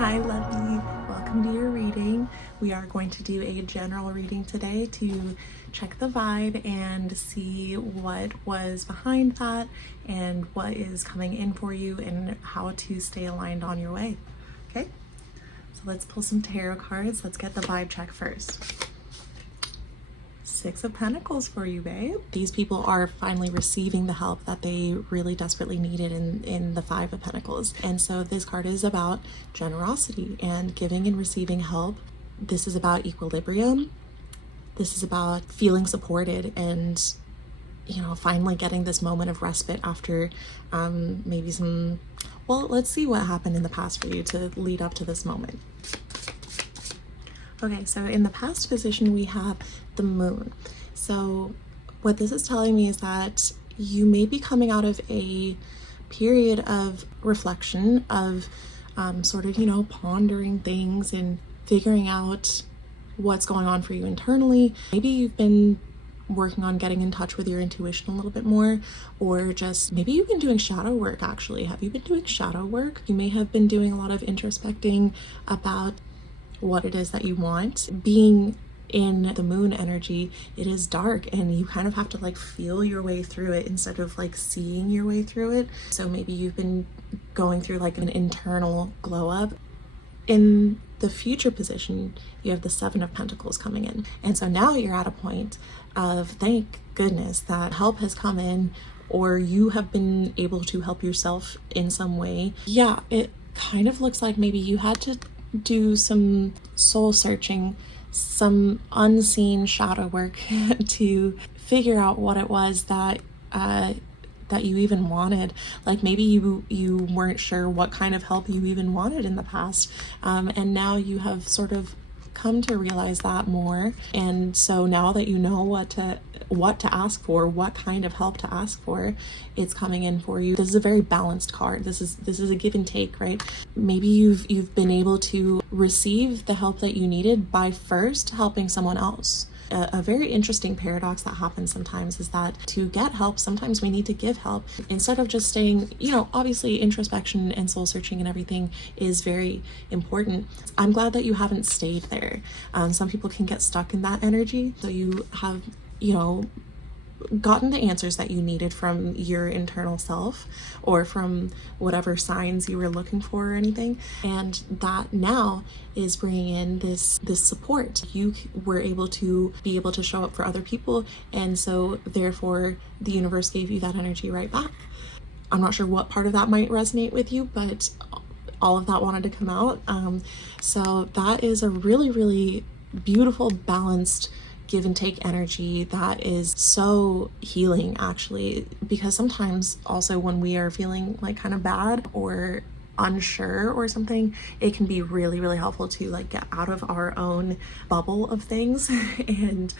Hi, lovely. Welcome to your reading. We are going to do a general reading today to check the vibe and see what was behind that and what is coming in for you and how to stay aligned on your way. Okay, so let's pull some tarot cards. Let's get the vibe check first. Six of Pentacles for you, babe. These people are finally receiving the help that they really desperately needed in the Five of Pentacles. And so this card is about generosity and giving and receiving help. This is about equilibrium. This is about feeling supported and, you know, finally getting this moment of respite after maybe some, well, let's see what happened in the past for you to lead up to this moment. Okay, so in the past position, we have the moon. So what this is telling me is that you may be coming out of a period of reflection, of sort of, you know, pondering things and figuring out what's going on for you internally. Maybe you've been working on getting in touch with your intuition a little bit more, or just maybe you've been doing shadow work. Actually, have you been doing shadow work? You may have been doing a lot of introspecting about what it is that you want. Being in the moon energy, it is dark and you kind of have to like feel your way through it instead of like seeing your way through it. So maybe you've been going through like an internal glow up. In the future position, you have the Seven of Pentacles coming in. And so now you're at a point of thank goodness that help has come in, or you have been able to help yourself in some way. Yeah, it kind of looks like maybe you had to do some soul searching, some unseen shadow work to figure out what it was that that you even wanted. Like maybe you weren't sure what kind of help you even wanted in the past, and now you have sort of come to realize that more. And so now that you know what to ask for, what kind of help to ask for, it's coming in for you. This is a very balanced card. This is a give and take, right? Maybe you've been able to receive the help that you needed by first helping someone else. A very interesting paradox that happens sometimes is that to get help, sometimes we need to give help instead of just staying, you know, obviously introspection and soul searching and everything is very important. I'm glad that you haven't stayed there. Some people can get stuck in that energy. So you have, you know, gotten the answers that you needed from your internal self or from whatever signs you were looking for or anything, and that now is bringing in this support. You were able to show up for other people, and so therefore the universe gave you that energy right back. I'm not sure what part of that might resonate with you, but all of that wanted to come out. So that is a really beautiful, balanced give and take energy that is so healing, actually, because sometimes also when we are feeling like kind of bad or unsure or something, it can be really helpful to like get out of our own bubble of things. And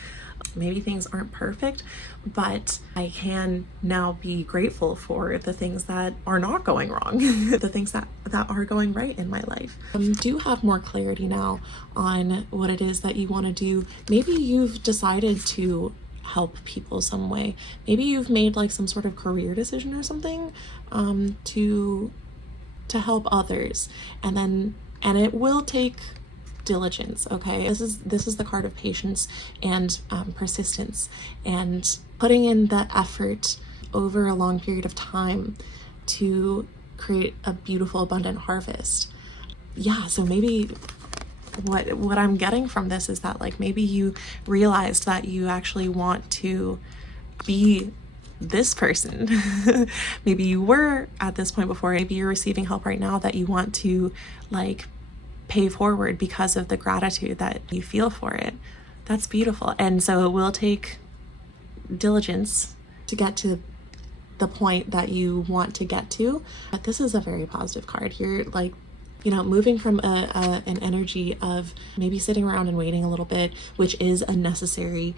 maybe things aren't perfect, but I can now be grateful for the things that are not going wrong, the things that are going right in my life. Do have more clarity now on what it is that you want to do. Maybe you've decided to help people some way. Maybe you've made like some sort of career decision or something to help others, and it will take diligence. Okay, this is the card of patience and persistence and putting in the effort over a long period of time to create a beautiful, abundant harvest. Yeah, so maybe what I'm getting from this is that like maybe you realized that you actually want to be this person. Maybe you were at this point before. Maybe you're receiving help right now that you want to like pay forward because of the gratitude that you feel for it. That's beautiful. And so it will take diligence to get to the point that you want to get to. But this is a very positive card. You're like, you know, moving from an energy of maybe sitting around and waiting a little bit, which is a necessary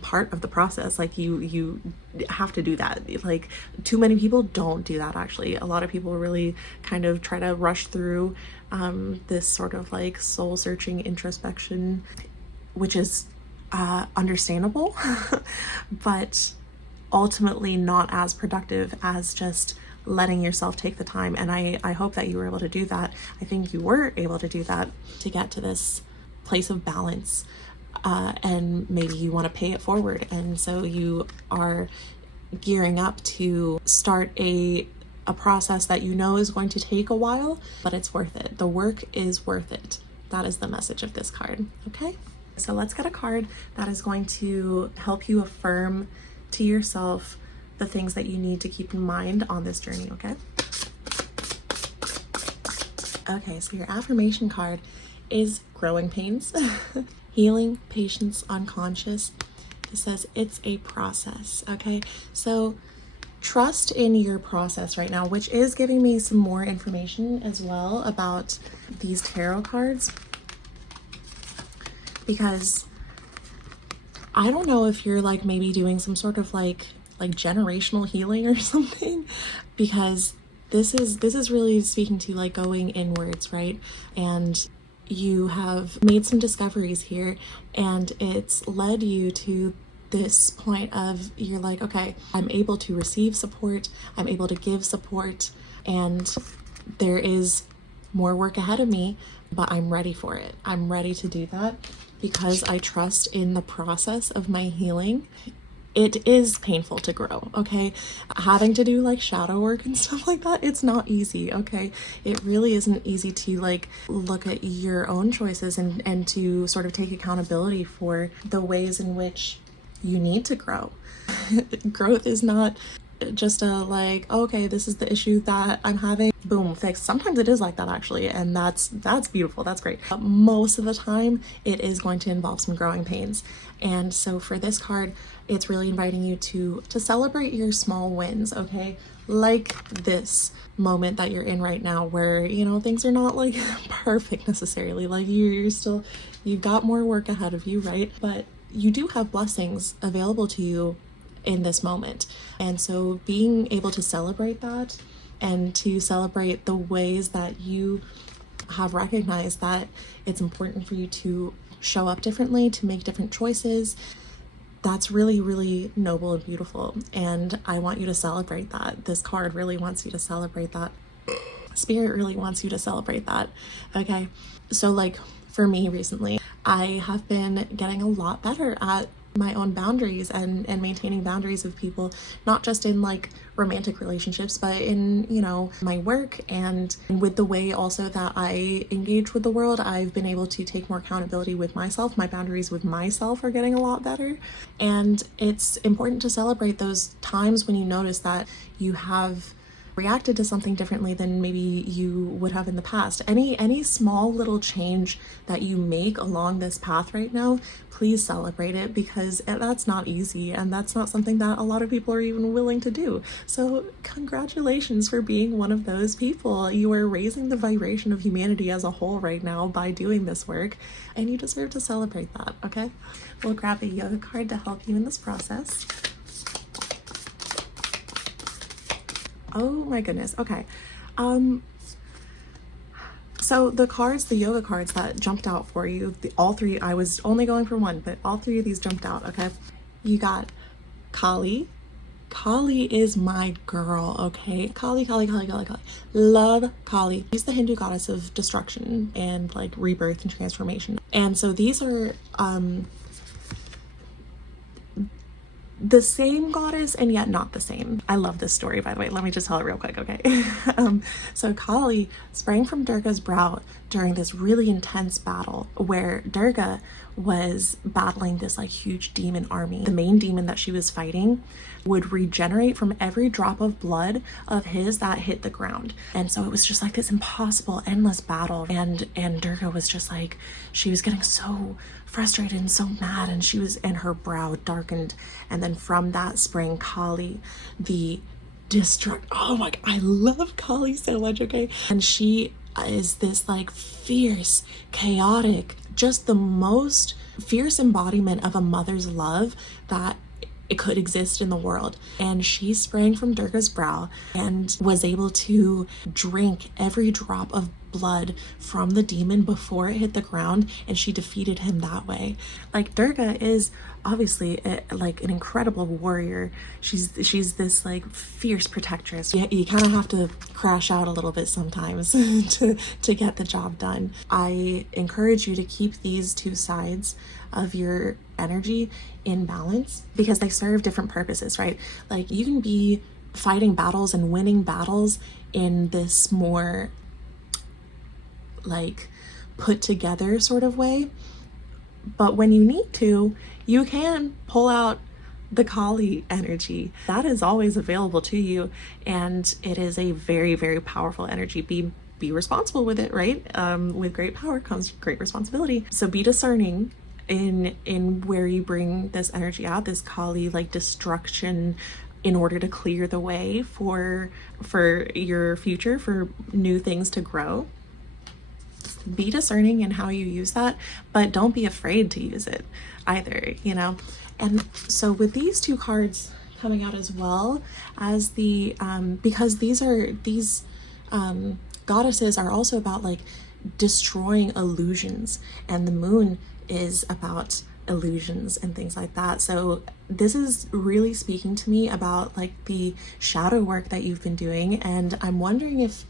part of the process. Like you have to do that. Like too many people don't do that. Actually, a lot of people really kind of try to rush through this sort of like soul searching introspection, which is understandable, but ultimately not as productive as just letting yourself take the time. And I hope that you were able to do that. I think you were able to do that to get to this place of balance. And maybe you want to pay it forward. And so you are gearing up to start a process that you know is going to take a while, but it's worth it. The work is worth it. That is the message of this card. Okay, so let's get a card that is going to help you affirm to yourself the things that you need to keep in mind on this journey. Okay. Okay, so your affirmation card is growing pains, healing, patience, unconscious. It says it's a process. Okay, so trust in your process right now, which is giving me some more information as well about these tarot cards, because I don't know if you're like maybe doing some sort of like generational healing or something, because this is really speaking to like going inwards, right? And you have made some discoveries here, and it's led you to this point of you're like, okay, I'm able to receive support, I'm able to give support, and there is more work ahead of me, but I'm ready for it. I'm ready to do that because I trust in the process of my healing. It is painful to grow, okay? Having to do like shadow work and stuff like that, it's not easy, okay? It really isn't easy to like look at your own choices and to sort of take accountability for the ways in which you need to grow. Growth is not just a like, okay, this is the issue that I'm having, boom, fixed. Sometimes it is like that actually, and that's beautiful, that's great. But most of the time it is going to involve some growing pains. And so for this card, it's really inviting you to celebrate your small wins, okay? Like this moment that you're in right now where, you know, things are not like perfect necessarily. Like you've got more work ahead of you, right? But you do have blessings available to you in this moment. And so being able to celebrate that and to celebrate the ways that you have recognized that it's important for you to show up differently, to make different choices, that's really, really noble and beautiful. And I want you to celebrate that. This card really wants you to celebrate that. Spirit really wants you to celebrate that. Okay. So like for me recently, I have been getting a lot better at my own boundaries and maintaining boundaries with people, not just in like romantic relationships, but in, you know, my work and with the way also that I engage with the world. I've been able to take more accountability with myself. My boundaries with myself are getting a lot better. And it's important to celebrate those times when you notice that you have reacted to something differently than maybe you would have in the past. Any small little change that you make along this path right now, please celebrate it, because that's not easy and that's not something that a lot of people are even willing to do. So congratulations for being one of those people. You are raising the vibration of humanity as a whole right now by doing this work, and you deserve to celebrate that. Okay, we'll grab a yoga card to help you in this process. Oh my goodness. Okay. So the cards, the yoga cards that jumped out for you, all three, I was only going for one, but all three of these jumped out. Okay. You got Kali. Kali is my girl. Okay. Kali. Love Kali. She's the Hindu goddess of destruction and like rebirth and transformation. And so these are, the same goddess and yet not the same. I love this story, by the way. Let me just tell it real quick, okay? So Kali sprang from Durga's brow during this really intense battle where Durga was battling this like huge demon army. The main demon that she was fighting would regenerate from every drop of blood of his that hit the ground. And so it was just like this impossible, endless battle. And Durga was just like, she was getting so frustrated and so mad, and her brow darkened. And then from that sprang Kali, the oh my God, I love Kali so much, okay? And she is this like fierce, chaotic, just the most fierce embodiment of a mother's love that it could exist in the world. And she sprang from Durga's brow and was able to drink every drop of blood from the demon before it hit the ground, and she defeated him that way. Like Durga is obviously like an incredible warrior. She's this like fierce protectress. You kind of have to crash out a little bit sometimes to get the job done. I encourage you to keep these two sides of your energy in balance because they serve different purposes, right? Like you can be fighting battles and winning battles in this more like put together sort of way, but when you need to, you can pull out the Kali energy. That is always available to you, and it is a very, very powerful energy. Be responsible with it, right? With great power comes great responsibility. So be discerning in where you bring this energy out, this Kali like destruction, in order to clear the way for your future, for new things to grow. Be discerning in how you use that, but don't be afraid to use it either, you know? And so with these two cards coming out as well as the, because these goddesses are also about like destroying illusions, and the moon is about illusions and things like that. So this is really speaking to me about like the shadow work that you've been doing, and I'm wondering if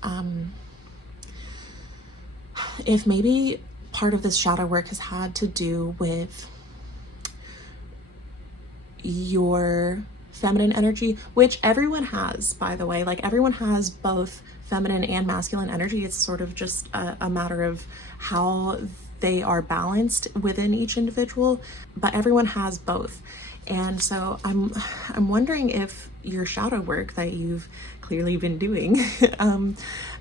maybe part of this shadow work has had to do with your feminine energy, which everyone has, by the way. Like everyone has both feminine and masculine energy. It's sort of just a matter of how they are balanced within each individual, but everyone has both. And so I'm wondering if your shadow work that you've clearly been doing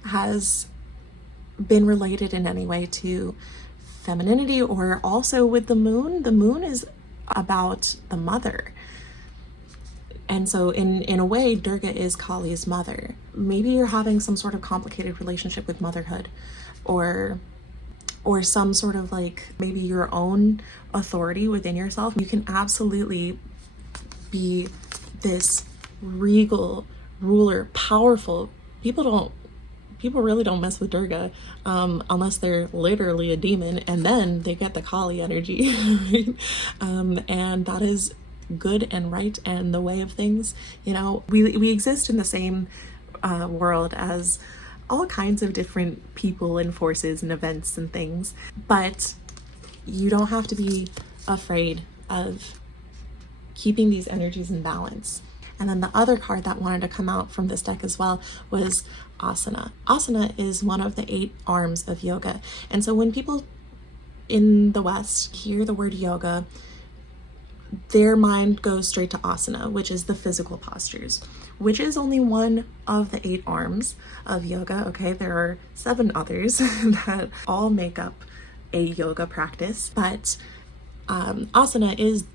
has been related in any way to femininity, or also with the moon. The moon is about the mother, and so in a way Durga is Kali's mother. Maybe you're having some sort of complicated relationship with motherhood, or some sort of like maybe your own authority within yourself. You can absolutely be this regal ruler, powerful. People really don't mess with Durga unless they're literally a demon, and then they get the Kali energy. Right? And that is good and right and the way of things. You know, we exist in the same world as all kinds of different people and forces and events and things, but you don't have to be afraid of keeping these energies in balance. And then the other card that wanted to come out from this deck as well was asana. Asana is one of the 8 arms of yoga. And so when people in the West hear the word yoga, their mind goes straight to asana, which is the physical postures, which is only one of the 8 arms of yoga. Okay, there are 7 others that all make up a yoga practice, but asana is,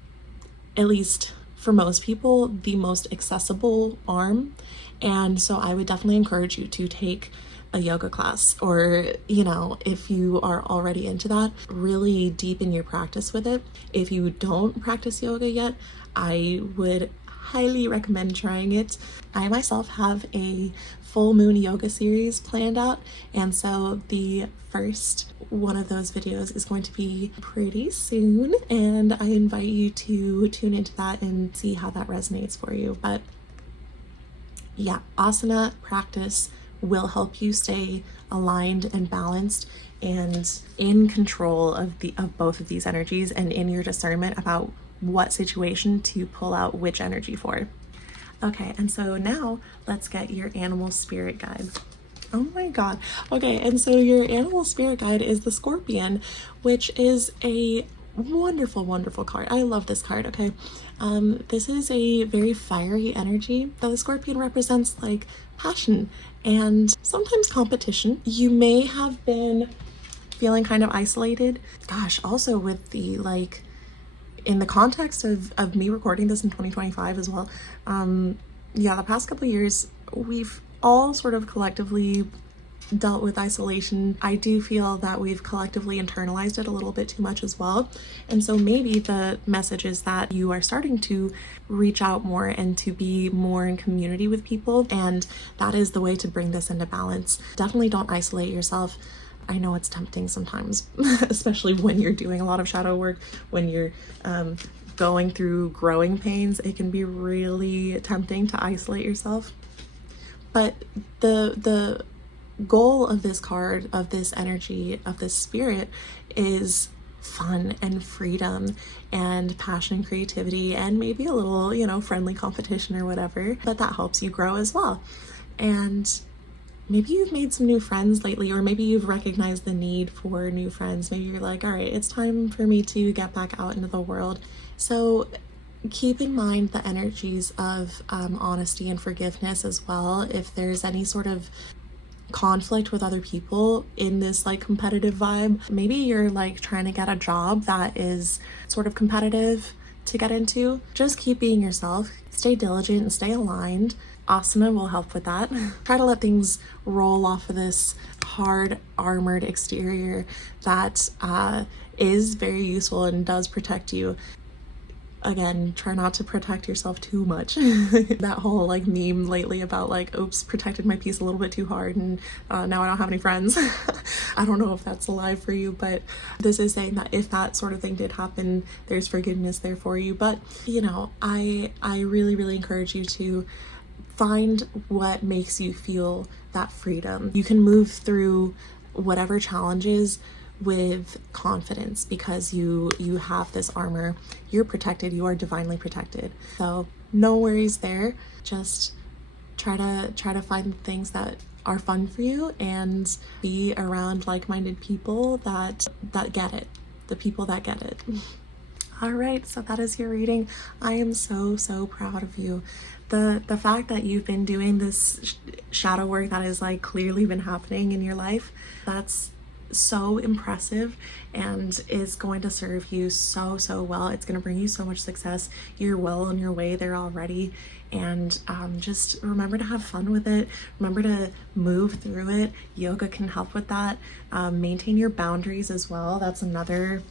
at least for most people, the most accessible arm. And so I would definitely encourage you to take a yoga class, or, you know, if you are already into that, really deepen your practice with it. If you don't practice yoga yet, I would highly recommend trying it. I myself have a full moon yoga series planned out, and so the first one of those videos is going to be pretty soon, and I invite you to tune into that and see how that resonates for you. But yeah, asana practice will help you stay aligned and balanced and in control of both of these energies, and in your discernment about what situation to pull out which energy for. Okay, and so now let's get your animal spirit guide. Oh my god. Okay, and so your animal spirit guide is the Scorpion, which is a wonderful, wonderful card. I love this card. Okay, this is a very fiery energy. The Scorpion represents like passion and sometimes competition. You may have been feeling kind of isolated. Gosh, also with the like, in the context of me recording this in 2025 as well, yeah, the past couple of years we've all sort of collectively dealt with isolation. I do feel that we've collectively internalized it a little bit too much as well. And so maybe the message is that you are starting to reach out more and to be more in community with people, and that is the way to bring this into balance. Definitely don't isolate yourself. I know it's tempting sometimes, especially when you're doing a lot of shadow work, when you're going through growing pains, it can be really tempting to isolate yourself. But the goal of this card, of this energy, of this spirit, is fun and freedom and passion and creativity, and maybe a little, you know, friendly competition or whatever, but that helps you grow as well. And maybe you've made some new friends lately, or maybe you've recognized the need for new friends. Maybe you're like, all right, it's time for me to get back out into the world. So keep in mind the energies of honesty and forgiveness as well. If there's any sort of conflict with other people in this like competitive vibe, maybe you're like trying to get a job that is sort of competitive to get into, just keep being yourself, stay diligent and stay aligned. Asana will help with that. Try to let things roll off of this hard armored exterior that is very useful and does protect you. Again, try not to protect yourself too much. That whole like meme lately about like, oops, protected my peace a little bit too hard and now I don't have any friends. I don't know if that's alive for you, but this is saying that if that sort of thing did happen, there's forgiveness there for you. But you know, I really encourage you to find what makes you feel that freedom. You can move through whatever challenges with confidence because you have this armor. You're protected. You are divinely protected. So no worries there. Just try to find things that are fun for you and be around like-minded people that get it. The people that get it. All right, so that is your reading. I am so proud of you. The fact that you've been doing this shadow work that is like clearly been happening in your life, that's so impressive and is going to serve you so well. It's going to bring you so much success. You're well on your way there already, and just remember to have fun with it. Remember to move through it. Yoga can help with that. Maintain your boundaries as well. That's another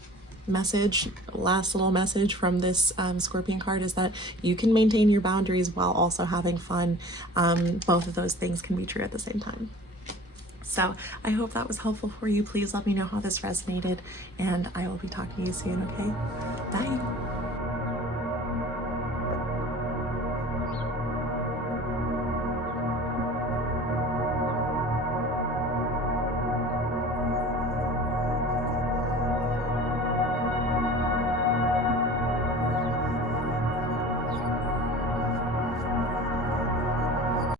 message, last little message from this Scorpion card, is that you can maintain your boundaries while also having fun. Both of those things can be true at the same time. So I hope that was helpful for you. Please let me know how this resonated, and I will be talking to you soon, okay? Bye.